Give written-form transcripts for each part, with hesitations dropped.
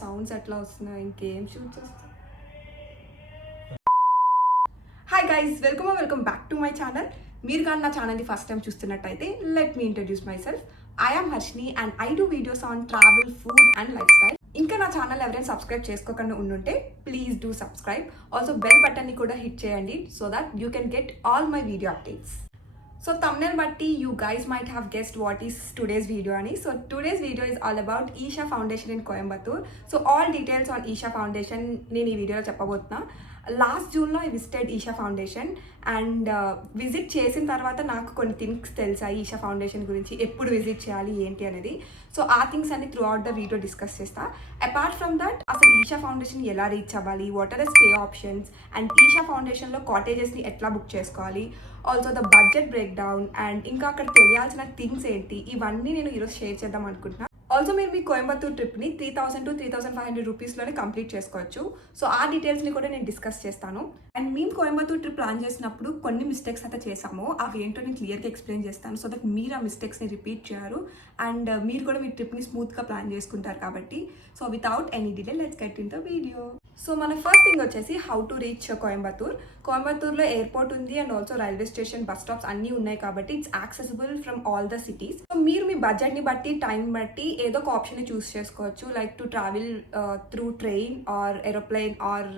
Sounds ఎట్లా వస్తున్నాయి ఇంకేం షూట్ చేస్తా. Hi guys, welcome back to my channel. మీరు కానీ నా ఛానల్ని ఫస్ట్ టైం చూస్తున్నట్టయితే let me introduce my self. I am Harshini and I do videos on travel, food and life style. ఇంకా నా ఛానల్ ఎవరైనా సబ్స్క్రైబ్ చేసుకోకుండా ఉండుంటే please do subscribe. Also bell బటన్ని కూడా హిట్ చేయండి so that you can get all my video updates. So thumbnail batti you guys might have guessed what is today's video ani. So today's video is all about Isha Foundation in Coimbatore. So all details on Isha Foundation nenu ee video lo cheppabotna. Last June lo I visited Isha Foundation and visit చేసిన తర్వాత నాకు కొన్ని things తెలుసాయి Isha foundation గురించి, ఎప్పుడు visit చేయాలి ఏంటి అనేది. So ఆ థింగ్స్ అన్ని throughout the video discuss చేస్తా. అపార్ట్ ఫ్రమ్ దట్ అసలు ఈషా ఫౌండేషన్ ఎలా రీచ్ అవ్వాలి, what are the stay options and Isha ఫౌండేషన్లో కాటేజెస్ని ఎట్లా బుక్ చేసుకోవాలి, also the budget break down and ఇంకా అక్కడ తెలియాల్సిన థింగ్స్ ఏంటి, ఇవన్నీ నేను ఈరోజు షేర్ చేద్దాం అనుకుంటున్నా. ఆల్సో మీరు మీ కోయంబత్తూర్ ట్రిప్ని 3000 to 3500 రూపీస్లోనే కంప్లీట్ చేసుకోవచ్చు. సో ఆ డీటెయిల్స్ని కూడా నేను డిస్కస్ చేస్తాను. అండ్ మేము కోయంబత్తూర్ ట్రిప్ ప్లాన్ చేసినప్పుడు కొన్ని మిస్టేక్స్ అయితే చేసాము, అవి ఏంటో నేను క్లియర్గా ఎక్స్ప్లెయిన్ చేస్తాను సో దట్ మీరు ఆ మిస్టేక్స్ని రిపీట్ చేయరు అండ్ మీరు కూడా మీ ట్రిప్ని స్మూత్గా ప్లాన్ చేసుకుంటారు కాబట్టి. So without any delay let's get in the video. So మన ఫస్ట్ థింగ్ వచ్చేసి హౌ టు రీచ్ కోయంబత్తూర్. కోయంబత్తూర్లో ఎయిర్పోర్ట్ ఉంది and also railway station, bus stops అన్నీ ఉన్నాయి కాబట్టి it's accessible from all the cities. So మీరు మీ బడ్జెట్ని బట్టి, టైం బట్టి ఏదో ఒక ఆప్షన్ని చూస్ చేసుకోవచ్చు, like to travel through train or aeroplane or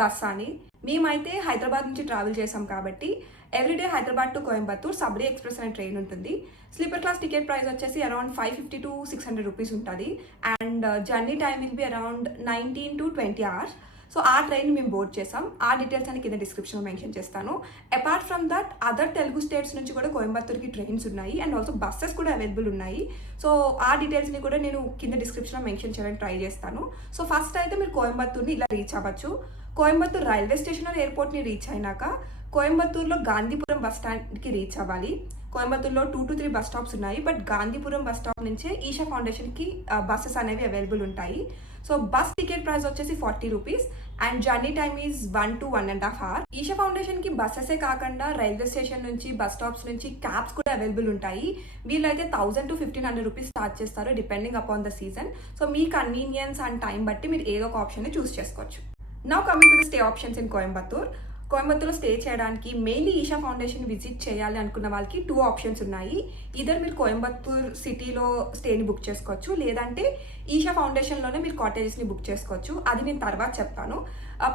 bus అని. మేమైతే హైదరాబాద్ నుంచి ట్రావెల్ చేసాం కాబట్టి everyday Hyderabad to Coimbatore Sabari express అనే ట్రైన్ ఉంటుంది. స్లీపర్ క్లాస్ టికెట్ ప్రైస్ వచ్చేసి అరౌండ్ 550 to 600 రూపీస్ ఉంటుంది and journey time will be around 19 to 20 hours. So ఆ ట్రైన్ మేము బోర్డ్ చేసాం, ఆ డీటెయిల్స్ అని కింద డిస్క్రిప్షన్లో మెన్షన్ చేస్తాను. Apart from that other Telugu states నుంచి కూడా కోయంబత్తూర్కి ట్రైన్స్ ఉన్నాయి అండ్ ఆల్సో బస్సెస్ కూడా అవైలబుల్ ఉన్నాయి. సో ఆ డీటెయిల్స్ని కూడా నేను కింద డిస్క్రిప్షన్లో మెన్షన్ చేయడానికి ట్రై చేస్తాను. సో ఫస్ట్ అయితే మీరు కోయంబత్తూర్ని ఇలా రీచ్ అవ్వచ్చు. కోయంబత్తూర్ రైల్వే స్టేషన్ ఆర్ ఎయిర్పోర్ట్ని రీచ్ అయినాక కోయంబత్తూర్లో గాంధీపురం బస్ స్టాండ్కి రీచ్ అవ్వాలి. కోయంబత్తూర్లో 2 to 3 బస్ స్టాప్స్ ఉన్నాయి, బట్ గాంధీపురం బస్ స్టాప్ నుంచే ఈషా ఫౌండేషన్కి బస్సెస్ అనేవి అవైలబుల్ ఉంటాయి. సో బస్ టికెట్ ప్రైస్ వచ్చేసి 40 rupees and journey time is 1 to 1.5 hours. Isha ఫౌండేషన్కి బస్సెసే కాకుండా రైల్వే స్టేషన్ నుంచి, బస్ స్టాప్స్ నుంచి క్యాబ్స్ కూడా అవైలబుల్ ఉంటాయి. వీళ్ళైతే 1000 to 1500 రూపీస్ స్టార్ట్ చేస్తారు depending upon the season. So మీ కన్వీనియన్స్ అండ్ టైం బట్టి మీరు ఏదో ఒక ఆప్షన్ని చూస్ చేసుకోవచ్చు. Now coming to the stay options in Coimbatore. కోయంబత్తూర్లో స్టే చేయడానికి మెయిన్లీ ఈషా ఫౌండేషన్ విజిట్ చేయాలి అనుకున్న వాళ్ళకి 2 ఆప్షన్స్ ఉన్నాయి. ఇద్దరు మీరు కోయంబత్తూర్ సిటీలో స్టేని బుక్ చేసుకోవచ్చు, లేదంటే ఈషా ఫౌండేషన్లోనే మీరు కాటేజెస్ని బుక్ చేసుకోవచ్చు. అది నేను తర్వాత చెప్తాను.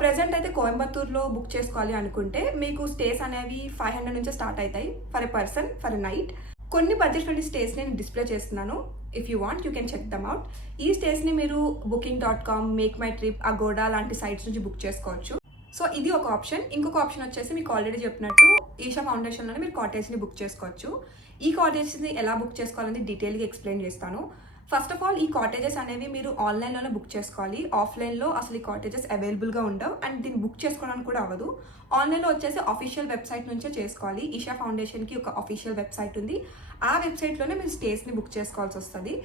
ప్రెజెంట్ అయితే కోయంబత్తూర్లో బుక్ చేసుకోవాలి అనుకుంటే మీకు స్టేస్ అనేవి 500 నుంచే స్టార్ట్ అవుతాయి for a person for a night. కొన్ని బడ్జెట్ ఫ్రెండ్లీ స్టేస్ నేను డిస్ప్లే చేస్తున్నాను. If you want you can check them out. ఈ స్టేస్ని మీరు booking.com, make my trip, Aguada లాంటి సైట్స్ నుంచి బుక్ చేసుకోవచ్చు. సో ఇది ఒక ఆప్షన్. ఇంకొక ఆప్షన్ వచ్చేసి మీకు ఆల్రెడీ చెప్పినట్టు ఈషా ఫౌండేషన్లోనే మీరు కాటేజ్ని బుక్ చేసుకోవచ్చు. ఈ కాటేజెస్ని ఎలా బుక్ చేసుకోవాలని డీటెయిల్గా ఎక్స్ప్లెయిన్ చేస్తాను. ఫస్ట్ ఆఫ్ ఆల్ ఈ కాటేజెస్ అనేవి మీరు ఆన్లైన్లోనే బుక్ చేసుకోవాలి. ఆఫ్లైన్లో అసలు ఈ కాటేజెస్ అవైలబుల్గా ఉండవు అండ్ దీన్ని బుక్ చేసుకోవడానికి కూడా అవ్వదు. ఆన్లైన్లో వచ్చేసి అఫీషియల్ వెబ్సైట్ నుంచే చేసుకోవాలి. ఈషా ఫౌండేషన్కి ఒక అఫీషియల్ వెబ్సైట్ ఉంది, ఆ వెబ్సైట్లోనే మీరు స్టేస్ని బుక్ చేసుకోవాల్సి వస్తుంది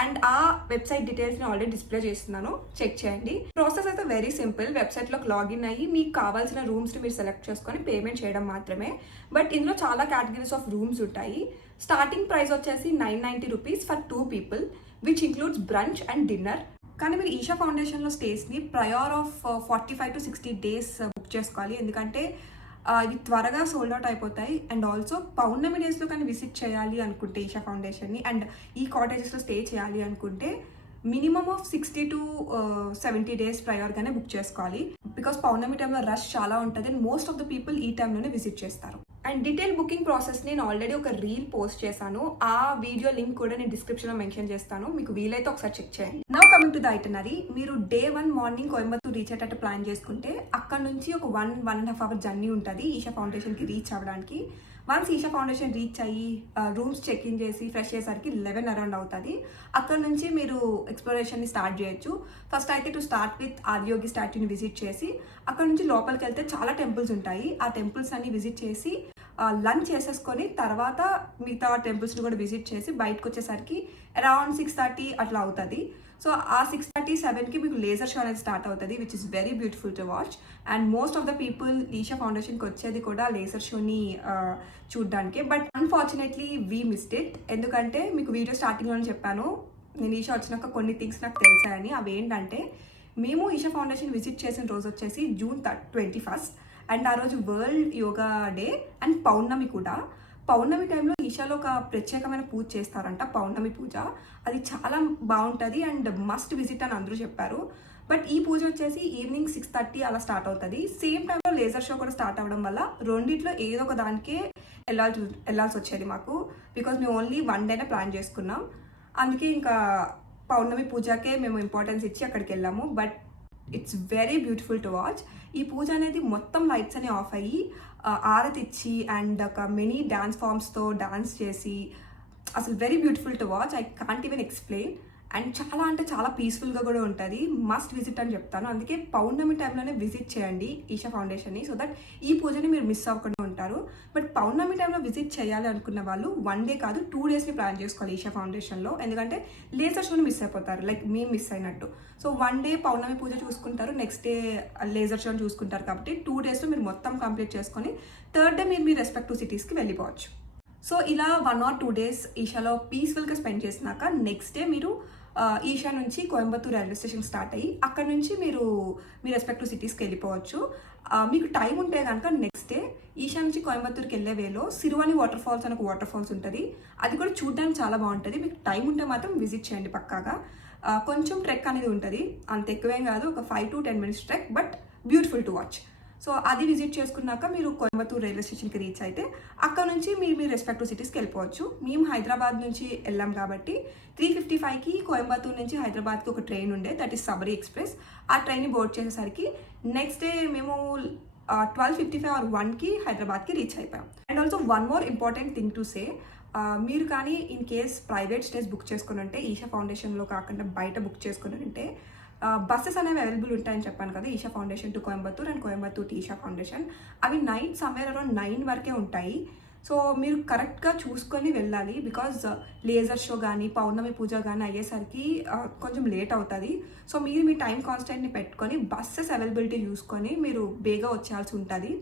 అండ్ ఆ వెబ్సైట్ డీటెయిల్స్ని ఆల్రెడీ డిస్ప్లే చేస్తున్నాను, చెక్ చేయండి. ప్రాసెస్ అయితే వెరీ సింపుల్. వెబ్సైట్లోకి లాగిన్ అయ్యి మీకు కావాల్సిన రూమ్స్ని మీరు సెలెక్ట్ చేసుకొని పేమెంట్ చేయడం మాత్రమే. బట్ ఇందులో చాలా కేటగిరీస్ ఆఫ్ రూమ్స్ ఉంటాయి. స్టార్టింగ్ ప్రైస్ వచ్చేసి 990 rupees for 2 people which includes brunch and dinner. కానీ మీరు ఈషా ఫౌండేషన్లో స్టేస్ని prior of 45 to 60 days book చేసుకోవాలి, ఎందుకంటే ఇవి త్వరగా సోల్డ్ అవుట్ అయిపోతాయి. అండ్ ఆల్సో పౌర్ణమి డేస్లో కానీ విజిట్ చేయాలి అనుకుంటే ఈషా ఫౌండేషన్ని అండ్ ఈ కాటేజెస్లో స్టే చేయాలి అనుకుంటే మినిమమ్ ఆఫ్ 60 to 70 days ప్రయర్గానే బుక్ చేసుకోవాలి. బికాస్ పౌర్ణమి టైంలో రష్ చాలా ఉంటుంది and most of the people ఈ టైంలోనే విజిట్ చేస్తారు. అండ్ డీటెయిల్ బుకింగ్ ప్రాసెస్ నేను ఆల్రెడీ ఒక రీల్ పోస్ట్ చేశాను, ఆ వీడియో లింక్ కూడా నేను డిస్క్రిప్షన్లో మెన్షన్ చేస్తాను, మీకు వీలైతే ఒకసారి చెక్ చేయండి. Now coming to the itinerary. మీరు Day 1 మార్నింగ్ కోయంబత్తూర్ రీచ్ అయ్యేటట్టు ప్లాన్ చేసుకుంటే అక్కడ నుంచి ఒక 1.5 hour జర్నీ ఉంటుంది ఈషా ఫౌండేషన్కి రీచ్ అవ్వడానికి. వన్స్ ఈషా ఫౌండేషన్ రీచ్ అయ్యి రూమ్స్ చెక్ ఇన్ చేసి ఫ్రెష్ అయ్యేసరికి 11 అరౌండ్ అవుతుంది. అక్కడ నుంచి మీరు ఎక్స్ప్లోరేషన్ని స్టార్ట్ చేయొచ్చు. ఫస్ట్ అయితే టు స్టార్ట్ విత్ ఆదియోగి స్టాట్యూని విజిట్ చేసి అక్కడ నుంచి లోపలికి వెళ్తే చాలా టెంపుల్స్ ఉంటాయి. ఆ టెంపుల్స్ అన్ని విజిట్ చేసి లంచ్ చేసేసుకొని తర్వాత మిగతా టెంపుల్స్ని కూడా విజిట్ చేసి బయటకు వచ్చేసరికి అరౌండ్ 6:30 అట్లా అవుతుంది. సో ఆ 6:37కి మీకు లేజర్ షో అనేది స్టార్ట్ అవుతుంది which is very beautiful to watch. And most of the people Isha ఫౌండేషన్కి వచ్చేది కూడా లేజర్ షోని చూడడానికి. But unfortunately we missed it. ఎందుకంటే మీకు వీడియో స్టార్టింగ్లోనే చెప్పాను, నేను ఈషా వచ్చినాక కొన్ని థింగ్స్ నాకు తెలిసాయని. అవి ఏంటంటే, మేము ఈషా ఫౌండేషన్ విజిట్ చేసిన రోజు వచ్చేసి జూన్ 21 అండ్ ఆ రోజు వరల్డ్ యోగా డే అండ్ పౌర్ణమి కూడా. పౌర్ణమి టైంలో ఈషాలో ఒక ప్రత్యేకమైన పూజ చేస్తారంట, పౌర్ణమి పూజ. అది చాలా బాగుంటుంది అండ్ మస్ట్ విజిట్ అని అందరూ చెప్పారు. బట్ ఈ పూజ వచ్చేసి ఈవినింగ్ 6:30 అలా స్టార్ట్ అవుతుంది. సేమ్ టైంలో లేజర్ షో కూడా స్టార్ట్ అవ్వడం వల్ల రెండిట్లో ఏదో ఒక దానికే వెళ్ళాల్సి వచ్చేది మాకు. బికాజ్ మేము ఓన్లీ 1 డేనే ప్లాన్ చేసుకున్నాం. అందుకే ఇంకా పౌర్ణమి పూజకే మేము ఇంపార్టెన్స్ ఇచ్చి అక్కడికి వెళ్ళాము. But it's very beautiful to watch. ఈ పూజ అనేది మొత్తం లైట్స్ అని ఆఫ్ అయ్యి ఆరతి ఇచ్చి అండ్ ఒక మెనీ డ్యాన్స్ ఫామ్స్తో డాన్స్ చేసి అసలు very beautiful to watch. I can't even explain. And చాలా అంటే చాలా పీస్ఫుల్గా కూడా ఉంటుంది. మస్ట్ విజిట్ అని చెప్తాను. అందుకే పౌర్ణమి టైంలోనే విజిట్ చేయండి ఈషా ఫౌండేషన్ని, సో దట్ ఈ పూజని మీరు మిస్ అవ్వకుండా ఉంటారు. బట్ పౌర్ణమి టైంలో విజిట్ చేయాలి అనుకున్న వాళ్ళు 1 డే కాదు 2 డేస్ని ప్లాన్ చేసుకోవాలి ఈషా ఫౌండేషన్లో. ఎందుకంటే లేజర్ షోని మిస్ అయిపోతారు, లైక్ మేము మిస్ అయినట్టు. సో 1 డే పౌర్ణమి పూజ చూసుకుంటారు, నెక్స్ట్ డే లేజర్ షోని చూసుకుంటారు. కాబట్టి 2 డేస్లో మీరు మొత్తం కంప్లీట్ చేసుకొని 3rd డే మీరు మీ రెస్పెక్టివ్ సిటీస్కి వెళ్ళిపోవచ్చు. సో ఇలా 1 or 2 డేస్ ఈషాలో పీస్ఫుల్గా స్పెండ్ చేసినాక నెక్స్ట్ డే మీరు ఈషా నుంచి కోయంబత్తూర్ రైల్వే స్టేషన్ స్టార్ట్ అయ్యి అక్కడ నుంచి మీరు మీ రెస్పెక్టివ్ సిటీస్కి వెళ్ళిపోవచ్చు. మీకు టైం ఉంటే కనుక నెక్స్ట్ డే ఈషా నుంచి కోయంబత్తూర్కి వెళ్ళే వేలో సిరువాని వాటర్ ఫాల్స్ అని ఒక వాటర్ ఫాల్స్ ఉంటుంది. అది కూడా చూడడానికి చాలా బాగుంటుంది. మీకు టైం ఉంటే మాత్రం విజిట్ చేయండి పక్కాగా. కొంచెం ట్రెక్ అనేది ఉంటుంది, అంత ఎక్కువేం కాదు, ఒక 5 to 10 minutes trek, but beautiful to watch. So అది విజిట్ చేసుకున్నాక మీరు కోయంబత్తూర్ రైల్వే స్టేషన్కి రీచ్ అయితే అక్కడ నుంచి మీరు మీ రెస్పెక్టివ్ సిటీస్కి వెళ్ళిపోవచ్చు. మేము హైదరాబాద్ నుంచి వెళ్ళాం కాబట్టి 3:55కి కోయంబత్తూర్ నుంచి హైదరాబాద్కి ఒక ట్రైన్ ఉండే, దట్ ఈస్ సబరి ఎక్స్ప్రెస్. ఆ ట్రైన్ని బోర్డ్ చేసేసరికి నెక్స్ట్ డే మేము 12:55 or 1కి హైదరాబాద్కి రీచ్ అయిపోయాం. And also one more important thing to say, మీరు కానీ in case private stays book చేసుకుని ఉంటే ఈషా ఫౌండేషన్లో కాకుండా బయట బుక్ చేసుకుని ఉంటే బస్సెస్ అనేవి అవైలబుల్ ఉంటాయని చెప్పాను కదా, Isha Foundation to Coimbatore and Coimbatore to Isha Foundation. అవి నైట్ సమ్వేర్ అరౌండ్ 9 వరకే ఉంటాయి. సో మీరు కరెక్ట్గా చూసుకొని వెళ్ళాలి. బికాజ్ లేజర్ షో కానీ పౌర్ణమి పూజ కానీ అయ్యేసరికి కొంచెం లేట్ అవుతుంది. సో మీరు మీ టైం కాన్స్టెంట్ని పెట్టుకొని బస్సెస్ అవైలబిలిటీ చూసుకొని మీరు బేగా వచ్చేయాల్సి ఉంటుంది.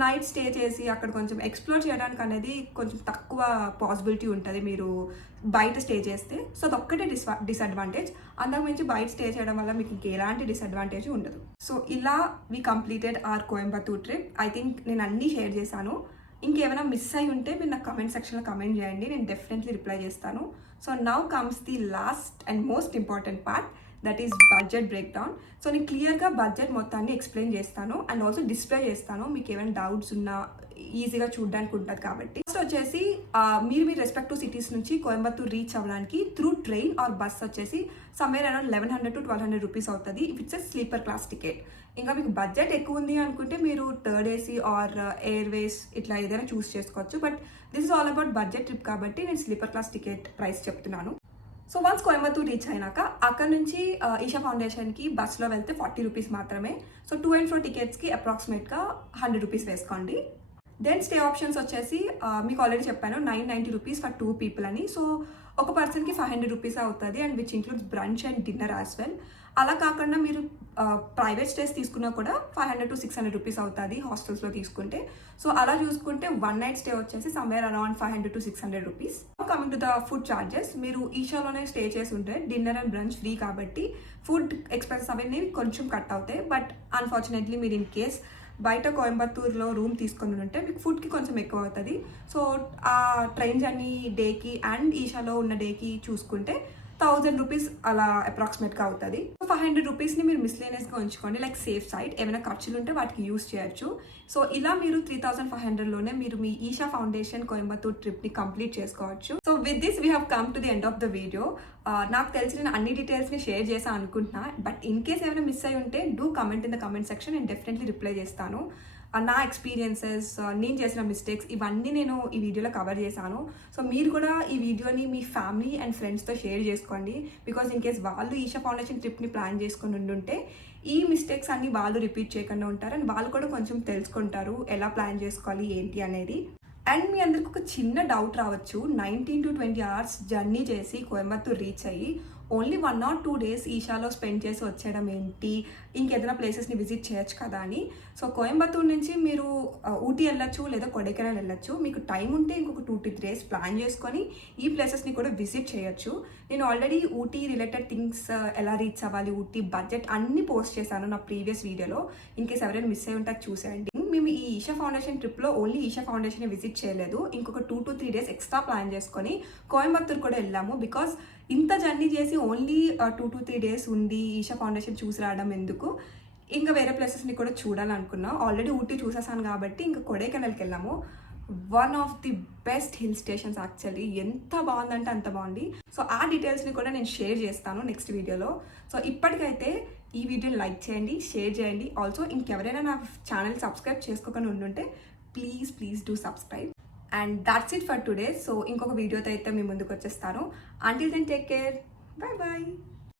నైట్ స్టే చేసి అక్కడ కొంచెం ఎక్స్ప్లోర్ చేయడానికి అనేది కొంచెం తక్కువ పాసిబిలిటీ ఉంటుంది మీరు బయట స్టే చేస్తే. సో అదొక్కటే డిసడ్వాంటేజ్. అంతకు మించి బయట స్టే చేయడం వల్ల మీకు ఇంకెలాంటి డిసడ్వాంటేజ్ ఉండదు. సో ఇలా we completed our Coimbatore trip. I think నేను అన్నీ షేర్ చేశాను. ఇంకేమైనా మిస్ అయి ఉంటే మీరు నాకు కమెంట్ సెక్షన్లో కమెంట్ చేయండి, నేను డెఫినెట్లీ రిప్లై చేస్తాను. So now comes the last and most important part, that is budget break down. So నేను క్లియర్గా బడ్జెట్ మొత్తాన్ని ఎక్స్ప్లెయిన్ చేస్తాను అండ్ ఆల్సో డిస్ప్లే చేస్తాను. మీకు ఏమైనా డౌట్స్ ఉన్నా ఈజీగా చూడడానికి ఉంటుంది కాబట్టి. ఫస్ట్ వచ్చేసి మీరు మీ రెస్పెక్టివ్ సిటీస్ నుంచి కోయంబత్తూర్ రీచ్ అవ్వడానికి త్రూ ట్రైన్ ఆర్ బస్ వచ్చేసి సమ్వేర్ అరౌండ్ 1100 to 1200 రూపీస్ అవుతుంది if it's a sleeper class ticket. ఇంకా మీకు బడ్జెట్ ఎక్కువ ఉంది అనుకుంటే మీరు 3rd AC ఆర్ ఎయిర్వేస్ ఇట్లా ఏదైనా చూస్ చేసుకోవచ్చు. But this is all about budget trip కాబట్టి నేను స్లీపర్ క్లాస్ టికెట్ ప్రైస్ చెప్తున్నాను. సో వన్స్ కోయంబత్తూర్ రీచ్ అయినాక అక్కడ నుంచి ఈషా ఫౌండేషన్కి బస్లో వెళ్తే 40 రూపీస్ మాత్రమే. సో 2 and 4 టికెట్స్కి అప్రాక్సిమేట్గా 100 రూపీస్ వేసుకోండి. దెన్ స్టే ఆప్షన్స్ వచ్చేసి మీకు ఆల్రెడీ చెప్పాను 990 రూపీస్ ఫర్ 2 people అని. సో ఒక పర్సన్కి 500 రూపీస్ అవుతుంది and which includes brunch and dinner as well. అలా కాకుండా మీరు ప్రైవేట్ స్టేస్ తీసుకున్నా కూడా 500 to 600 రూపీస్ అవుతుంది హాస్టల్స్లో తీసుకుంటే. సో అలా చూసుకుంటే 1 night స్టే వచ్చేసి somewhere around 500 to 600 rupees. Coming to the food charges, మీరు ఈషాలోనే స్టే చేసి ఉంటే డిన్నర్ అండ్ బ్రంచ్ ఫ్రీ కాబట్టి ఫుడ్ ఎక్స్పెన్సెస్ అవన్నీ కొంచెం కట్ అవుతాయి. బట్ అన్ఫార్చునేట్లీ మీరు ఇన్ కేస్ బయట కోయంబత్తూర్లో రూమ్ తీసుకొని ఉంటే మీకు ఫుడ్కి కొంచెం ఎక్కువ అవుతుంది. సో ఆ ట్రైన్ జర్నీ డేకి అండ్ ఈషాలో ఉన్న డేకి చూసుకుంటే 1000 రూపీస్ అలా అప్రాక్సిమేట్గా అవుతుంది. 500 రూపీస్ని మీరు మిస్లేనియస్గా ఉంచుకోండి, లైక్ సేఫ్ సైడ్. ఏమైనా ఖర్చులు ఉంటే వాటికి యూస్ చేయొచ్చు. సో ఇలా మీరు 3500లోనే మీరు మీ ఈషా ఫౌండేషన్ కోయంబత్తూర్ ట్రిప్ని కంప్లీట్ చేసుకోవచ్చు. So with this we have come to the end of the video. నాకు తెలిసి నేను అన్ని డీటెయిల్స్ని షేర్ చేశాను అనుకుంటున్నా. బట్ ఇన్ కేస్ ఏమైనా మిస్ అయి ఉంటే do comment in the comment section, నేను డెఫినెట్లీ రిప్లై చేస్తాను. నా ఎక్స్పీరియన్సెస్, నేను చేసిన మిస్టేక్స్ ఇవన్నీ నేను ఈ వీడియోలో కవర్ చేశాను. సో మీరు కూడా ఈ వీడియోని మీ ఫ్యామిలీ అండ్ ఫ్రెండ్స్తో షేర్ చేసుకోండి. బికాజ్ ఇన్ కేస్ వాళ్ళు ఈషా ఫౌండేషన్ ట్రిప్ని ప్లాన్ చేసుకొని ఉండుంటే ఈ మిస్టేక్స్ అన్ని వాళ్ళు రిపీట్ చేయకుండా ఉంటారు అండ్ వాళ్ళు కూడా కొంచెం తెలుసుకుంటారు ఎలా ప్లాన్ చేసుకోవాలి ఏంటి అనేది. అండ్ మీ అందరికి ఒక చిన్న డౌట్ రావచ్చు, 19 to 20 hours జర్నీ చేసి కోయంబత్తూర్ రీచ్ అయ్యి ఓన్లీ 1 or 2 days ఈషాలో స్పెండ్ చేసి వచ్చేయడం ఏంటి, ఇంకేదైనా ప్లేసెస్ని విజిట్ చేయొచ్చు కదా అని. సో కోయంబత్తూర్ నుంచి మీరు ఊటీ వెళ్ళొచ్చు లేదా కొడైకెనాల్ వెళ్ళొచ్చు. మీకు టైం ఉంటే ఇంకొక 2 to 3 days ప్లాన్ చేసుకొని ఈ ప్లేసెస్ని కూడా విజిట్ చేయొచ్చు. నేను ఆల్రెడీ ఊటీ రిలేటెడ్ థింగ్స్ ఎలా రీచ్ అవ్వాలి, ఊటీ బడ్జెట్ అన్ని పోస్ట్ చేశాను నా ప్రీవియస్ వీడియోలో. ఇన్కేస్ ఎవరైనా మిస్ అయి ఉంటే చూసేయండి. మేము ఈ ఈషా ఫౌండేషన్ ట్రిప్లో ఓన్లీ ఈషా ఫౌండేషన్ విజిట్ చేయలేదు, ఇంకొక 2 to 3 days ఎక్స్ట్రా ప్లాన్ చేసుకొని కోయంబత్తూర్ కూడా వెళ్ళాము. బికాస్ ఇంత జర్నీ చేసి ఓన్లీ 2 to 3 days ఉండి ఈషా ఫౌండేషన్ చూసి రావడం ఎందుకు, ఇంకా వేరే ప్లేసెస్ని కూడా చూడాలనుకున్నా. ఆల్రెడీ ఊటీ చూసేసాను కాబట్టి ఇంకా కొడైకెనాల్కి వెళ్ళాము. One of the best hill stations actually, ఎంత బాగుందంటే అంత బాగుంది. సో ఆ డీటెయిల్స్ని కూడా నేను షేర్ చేస్తాను నెక్స్ట్ వీడియోలో. సో ఇప్పటికైతే ఈ వీడియోని లైక్ చేయండి, షేర్ చేయండి. ఆల్సో ఇంకెవరైనా నా ఛానల్ సబ్స్క్రైబ్ చేసుకోకుండా ఉండుంటే please do subscribe. And that's it for today. So ఇంకొక వీడియోతో అయితే మీ ముందుకు వచ్చేస్తాను. Until then take care, bye.